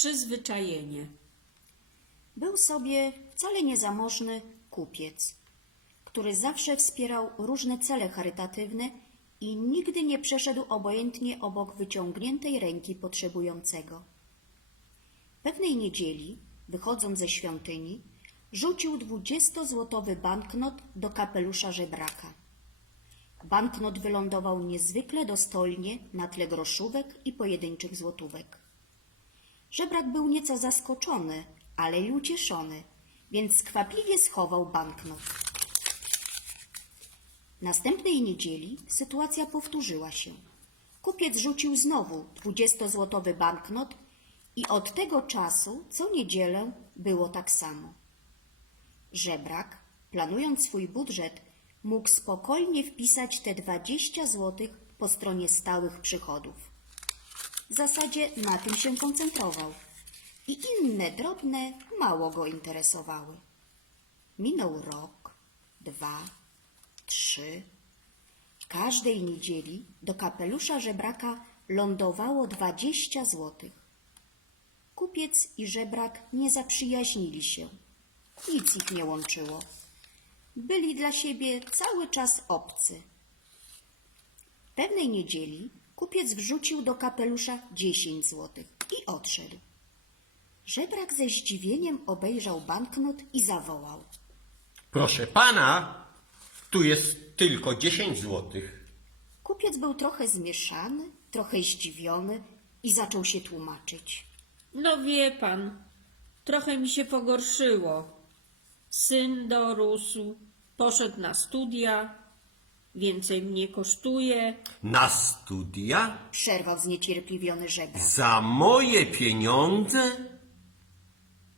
Przyzwyczajenie. Był sobie wcale niezamożny kupiec, który zawsze wspierał różne cele charytatywne i nigdy nie przeszedł obojętnie obok wyciągniętej ręki potrzebującego. Pewnej niedzieli, wychodząc ze świątyni, rzucił dwudziestozłotowy banknot do kapelusza żebraka. Banknot wylądował niezwykle dostojnie na tle groszówek i pojedynczych złotówek. Żebrak był nieco zaskoczony, ale i ucieszony, więc skwapliwie schował banknot. Następnej niedzieli sytuacja powtórzyła się. Kupiec rzucił znowu dwudziestozłotowy banknot i od tego czasu co niedzielę było tak samo. Żebrak, planując swój budżet, mógł spokojnie wpisać te 20 złotych po stronie stałych przychodów. W zasadzie na tym się koncentrował i inne drobne mało go interesowały. Minął rok, dwa, trzy. Każdej niedzieli do kapelusza żebraka lądowało dwadzieścia złotych. Kupiec i żebrak nie zaprzyjaźnili się. Nic ich nie łączyło. Byli dla siebie cały czas obcy. Pewnej niedzieli kupiec wrzucił do kapelusza dziesięć złotych i odszedł. Żebrak ze zdziwieniem obejrzał banknot i zawołał. Proszę pana, tu jest tylko 10 złotych. Kupiec był trochę zmieszany, trochę zdziwiony i zaczął się tłumaczyć. No wie pan, trochę mi się pogorszyło. Syn dorósł, poszedł na studia, więcej mnie kosztuje. Na studia? Przerwał zniecierpliwiony żebrak. Za moje pieniądze?